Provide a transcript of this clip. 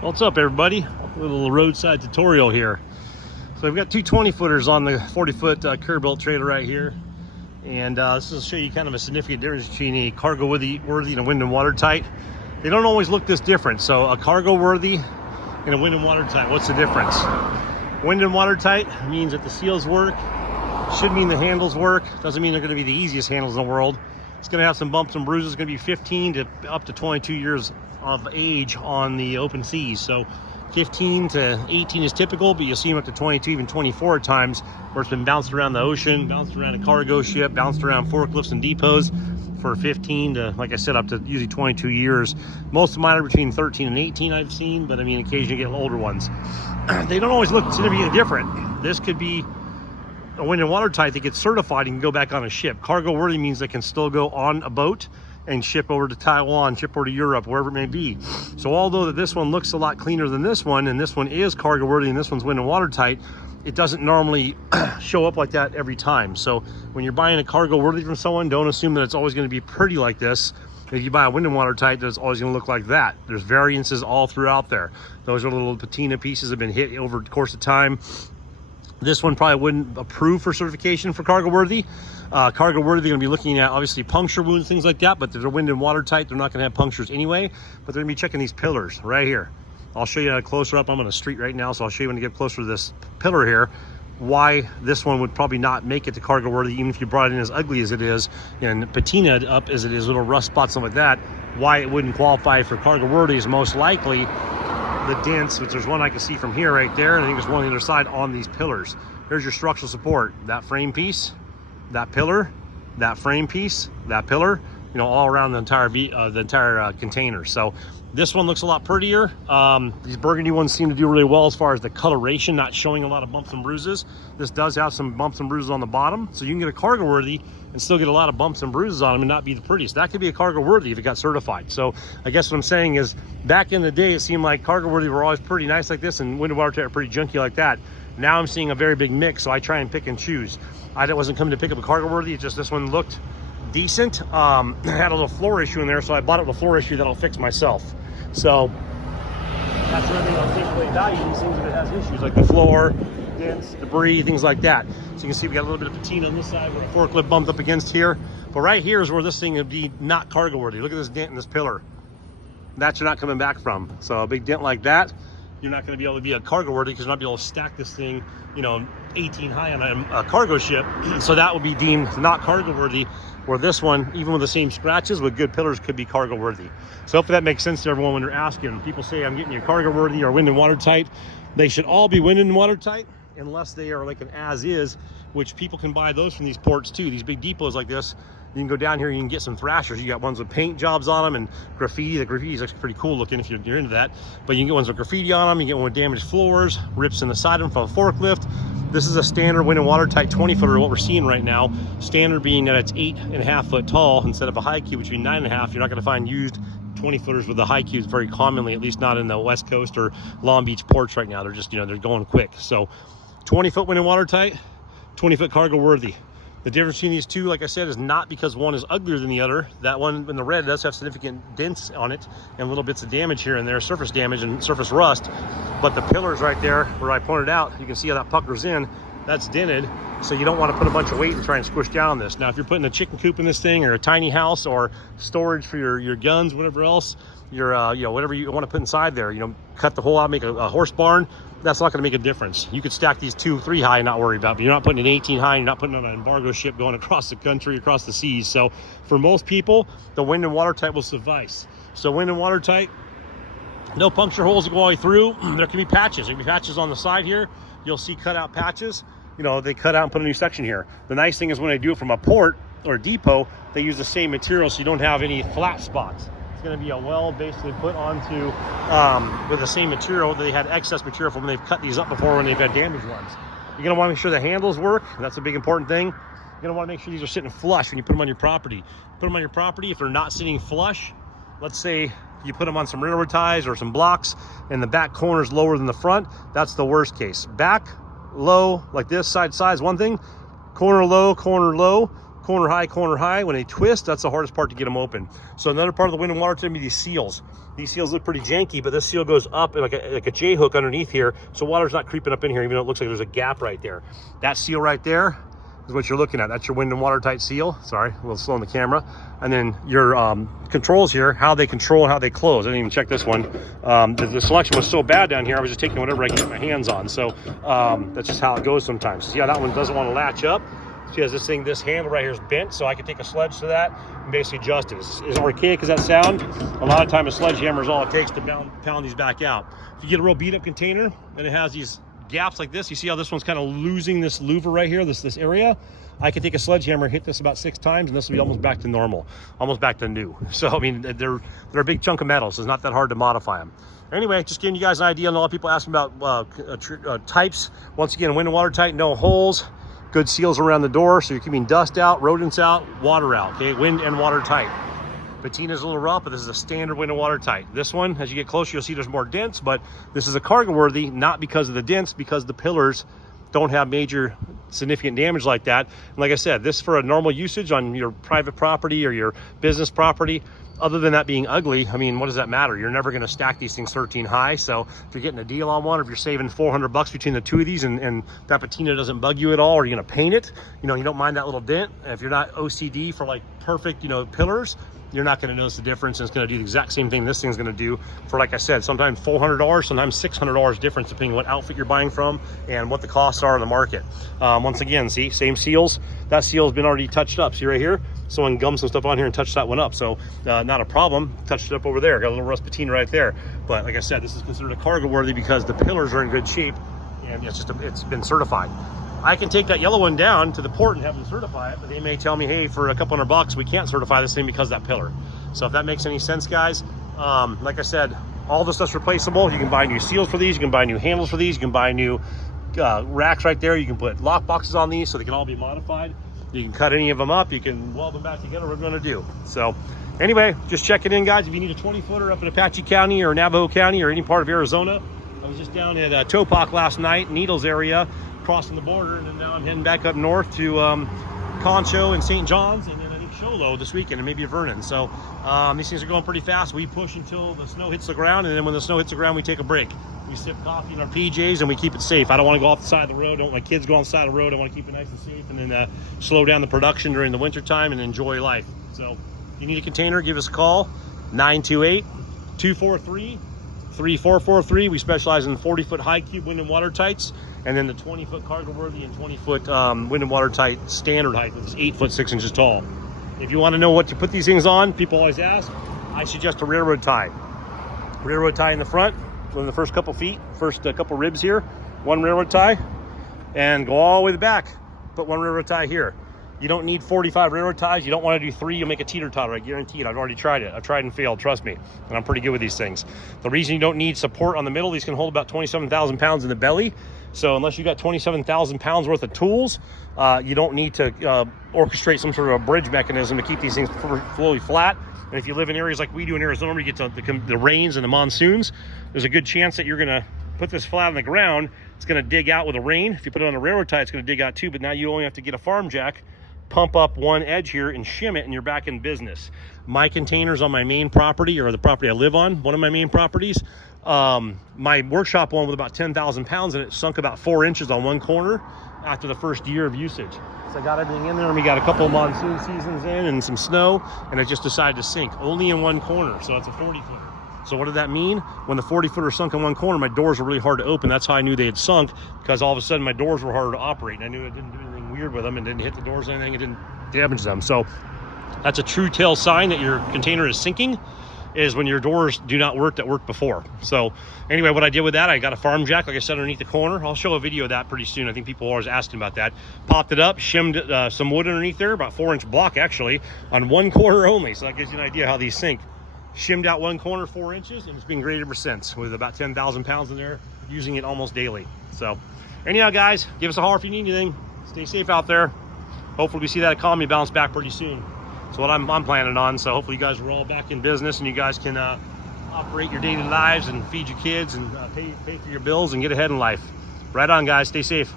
What's up, everybody? A little roadside tutorial here. So we've got two 20-footers on the 40-foot Kerbuilt trailer right here, and this will show you kind of a significant difference between a cargo worthy and a wind and watertight. They don't always look this different. So a cargo worthy and a wind and watertight, what's the difference? Wind and watertight means that the seals work, should mean the handles work. Doesn't mean they're going to be the easiest handles in the world. It's going to have some bumps and bruises. It's going to be 15 to up to 22 years of age on the open seas. So 15 to 18 is typical, but you'll see them up to 22, even 24 at times, where it's been bounced around the ocean, bounced around a cargo ship, bounced around forklifts and depots for 15 to, like I said, up to usually 22 years. Most of mine are between 13 and 18 I've seen, but I mean, occasionally you get older ones. They don't always look significantly different. This could be a wind and watertight that gets certified and can go back on a ship. Cargo worthy means they can still go on a boat and ship over to Taiwan, ship over to Europe, wherever it may be. So although that this one looks a lot cleaner than this one, and this one is cargo worthy and this one's wind and watertight, it doesn't normally show up like that every time. So when you're buying a cargo worthy from someone, don't assume that it's always going to be pretty like this. If you buy a wind and watertight, it's always going to look like that. There's variances all throughout there. Those are little patina pieces that have been hit over the course of time. This one probably wouldn't approve for certification for cargo worthy. Cargo worthy, they're going to be looking at obviously puncture wounds, things like that, but they're wind and watertight. They're not going to have punctures anyway, but they're going to be checking these pillars right here. I'll show you closer up. I'm on a street right now, so I'll show you when you get closer to this pillar here, why this one would probably not make it to cargo worthy, even if you brought it in as ugly as it is and patinaed up as it is, little rust spots, stuff like that. Why it wouldn't qualify for cargo worthy is most likely the dents, which there's one I can see from here right there, and I think there's one on the other side on these pillars. Here's your structural support, that frame piece, that pillar, that frame piece, that pillar, you know, all around the entire container. So this one looks a lot prettier. These burgundy ones seem to do really well as far as the coloration, not showing a lot of bumps and bruises. This does have some bumps and bruises on the bottom, so you can get a cargo worthy and still get a lot of bumps and bruises on them and not be the prettiest. That could be a cargo worthy if it got certified. So I guess what I'm saying is, back in the day, it seemed like cargo worthy were always pretty nice like this, and wind and watertight are pretty junky like that. Now I'm seeing a very big mix, so I try and pick and choose. I wasn't coming to pick up a cargo worthy, it's just this one looked decent. I had a little floor issue in there, so I bought it with a floor issue that I'll fix myself. So that's another thing I'll take away value in these things if it has issues, like the floor, dents, debris, things like that. So you can see we got a little bit of patina on this side where a forklift bumped up against here. But right here is where this thing would be not cargo worthy. Look at this dent in this pillar. That you're not coming back from. So a big dent like that, you're not going to be able to be a cargo worthy because you're not be able to stack this thing, you know, 18 high on a cargo ship. So that would be deemed not cargo worthy, where this one, even with the same scratches with good pillars, could be cargo worthy. So hopefully that makes sense to everyone when they're asking. People say, I'm getting you cargo worthy or wind and watertight. They should all be wind and watertight unless they are like an as is, which people can buy those from these ports too. These big depots like this, you can go down here, you can get some thrashers. You got ones with paint jobs on them and graffiti. The graffiti is actually pretty cool looking if you're into that. But you can get ones with graffiti on them. You get one with damaged floors, rips in the side of them from a forklift. This is a standard wind and watertight 20-footer, what we're seeing right now. Standard being that it's 8.5 foot tall instead of a high cube, which would be 9.5. You're not going to find used 20-footers with the high cubes very commonly, at least not in the West Coast or Long Beach ports right now. They're just, you know, they're going quick. So 20-foot wind and watertight, 20-foot cargo worthy. The difference between these two, like I said, is not because one is uglier than the other. That one in the red does have significant dents on it and little bits of damage here and there, surface damage and surface rust. But the pillars right there, where I pointed out, you can see how that puckers in, that's dented. So you don't want to put a bunch of weight and try and squish down this. Now, if you're putting a chicken coop in this thing, or a tiny house, or storage for your guns, whatever else, your you know, whatever you want to put inside there, you know, cut the hole out, make a horse barn, that's not going to make a difference. You could stack these 2, 3 high and not worry about it, but you're not putting an 18 high, you're not putting on an embargo ship going across the country, across the seas. So for most people, the wind and watertight will suffice. So wind and watertight, no puncture holes to go all the way through. There can be patches. There can be patches on the side here. You'll see cut out patches. You know, they cut out and put a new section here. The nice thing is when they do it from a port or a depot, they use the same material, so you don't have any flat spots. It's going to be a well basically put onto with the same material. They had excess material from when they've cut these up before when they've had damaged ones. You're going to want to make sure the handles work. That's a big important thing. You're going to want to make sure these are sitting flush when you put them on your property. Put them on your property. If they're not sitting flush, let's say you put them on some railroad ties or some blocks and the back corner is lower than the front, that's the worst case. Back low like this, side is one thing. Corner low, corner high. When they twist, that's the hardest part to get them open. So another part of the wind and water to me, these seals. These seals look pretty janky, but this seal goes up like a J hook underneath here, so water's not creeping up in here, even though it looks like there's a gap right there. That seal right there is what you're looking at. That's your wind and water tight seal. Sorry, a little slow on the camera. And then your controls here, how they control and how they close. I didn't even check this one. The selection was so bad down here, I was just taking whatever I could get my hands on. So that's just how it goes sometimes. See how that one doesn't want to latch up? She has this handle right here is bent, so I can take a sledge to that and basically adjust it. As archaic as that sound, a lot of time a sledgehammer is all it takes to pound these back out. If you get a real beat up container and it has these gaps like this, you see how this one's kind of losing this louver right here, this area? I can take a sledgehammer, hit this about 6 times, and this will be almost back to normal, almost back to new. So, I mean, they're a big chunk of metal, so it's not that hard to modify them. Anyway, just giving you guys an idea, and a lot of people asking about types. Once again, wind and water tight, no holes. Good seals around the door, so you're keeping dust out, rodents out, water out, okay? Wind and water tight. Patina's a little rough, but this is a standard wind and water tight. This one, as you get closer, you'll see there's more dents, but this is a cargo worthy, not because of the dents, because the pillars don't have major significant damage like that. And like I said, this for a normal usage on your private property or your business property, other than that being ugly, I mean, what does that matter? You're never going to stack these things 13 high. So if you're getting a deal on one, or if you're saving $400 between the two of these and that patina doesn't bug you at all, or you're going to paint it, you know, you don't mind that little dent. If you're not OCD for like perfect, you know, pillars, you're not going to notice the difference, and it's going to do the exact same thing this thing's going to do for, like I said, sometimes $400, sometimes $600 difference, depending on what outfit you're buying from and what the costs are in the market. Once again, see, same seals. That seal has been already touched up. See right here? Someone gummed some stuff on here and touched that one up. So not a problem. Touched it up over there. Got a little rust patina right there. But like I said, this is considered a cargo worthy because the pillars are in good shape, and it's been certified. I can take that yellow one down to the port and have them certify it, but they may tell me, hey, for a couple $100 we can't certify this thing because of that pillar. So if that makes any sense, guys, like I said, all this stuff's replaceable. You can buy new seals for these, you can buy new handles for these, you can buy new racks right there. You can put lock boxes on these so they can all be modified. You can cut any of them up, you can weld them back together, what we're gonna do. So anyway, just check it in, guys. If you need a 20-footer up in Apache County or Navajo County or any part of Arizona, I was just down at Topak last night, Needles area, crossing the border, and then now I'm heading back up north to Concho and St. John's, and then I think Show Low this weekend, and maybe Vernon. So these things are going pretty fast. We push until the snow hits the ground, and then when the snow hits the ground, we take a break. We sip coffee in our PJs, and we keep it safe. I don't want to go off the side of the road. I don't want my kids go on the side of the road. I want to keep it nice and safe, and then slow down the production during the winter time and enjoy life. So if you need a container, give us a call, 928-243-3443. We specialize in 40-foot high cube wind and water tights, and then the 20-foot cargo worthy and 20-foot wind and water tight standard height, which is 8 foot 6 inches tall. If you want to know what to put these things on, people always ask, I suggest a railroad tie. Railroad tie in the front, in the first couple feet, first couple ribs here, one railroad tie, and go all the way to the back. Put one railroad tie here. You don't need 45 railroad ties. You don't want to do 3. You'll make a teeter-totter. I guarantee it. I've already tried it. I've tried and failed. Trust me. And I'm pretty good with these things. The reason you don't need support on the middle, these can hold about 27,000 pounds in the belly. So unless you got 27,000 pounds worth of tools, you don't need to orchestrate some sort of a bridge mechanism to keep these things fully flat. And if you live in areas like we do in Arizona, where you get to the rains and the monsoons, there's a good chance that you're going to put this flat on the ground. It's going to dig out with the rain. If you put it on a railroad tie, it's going to dig out too. But now you only have to get a farm jack, pump up one edge here and shim it, and you're back in business. My containers on my main property, or the property I live on, one of my main properties, my workshop one with about 10,000 pounds in it sunk about 4 inches on one corner after the first year of usage. So I got everything in there, and we got a couple of monsoon seasons in and some snow, and it just decided to sink only in one corner. So it's a 40-footer. So what did that mean? When the 40-footer sunk in one corner, my doors were really hard to open. That's how I knew they had sunk, because all of a sudden my doors were harder to operate, and I knew it didn't do anything weird with them and didn't hit the doors or anything. It didn't damage them. So that's a true tell sign that your container is sinking, is when your doors do not work that worked before. So anyway, what I did with that, I got a farm jack, like I said, underneath the corner. I'll show a video of that pretty soon. I think people are always asking about that. Popped it up, shimmed some wood underneath there, about 4-inch block actually, on one corner only. So that gives you an idea how these sink. Shimmed out one corner 4 inches, and it's been great ever since, with about 10,000 pounds in there, using it almost daily. So anyhow, guys, give us a holler if you need anything. Stay safe out there. Hopefully we see that economy bounce back pretty soon. That's what I'm planning on. So hopefully you guys are all back in business, and you guys can operate your daily lives and feed your kids and pay for your bills and get ahead in life. Right on, guys. Stay safe.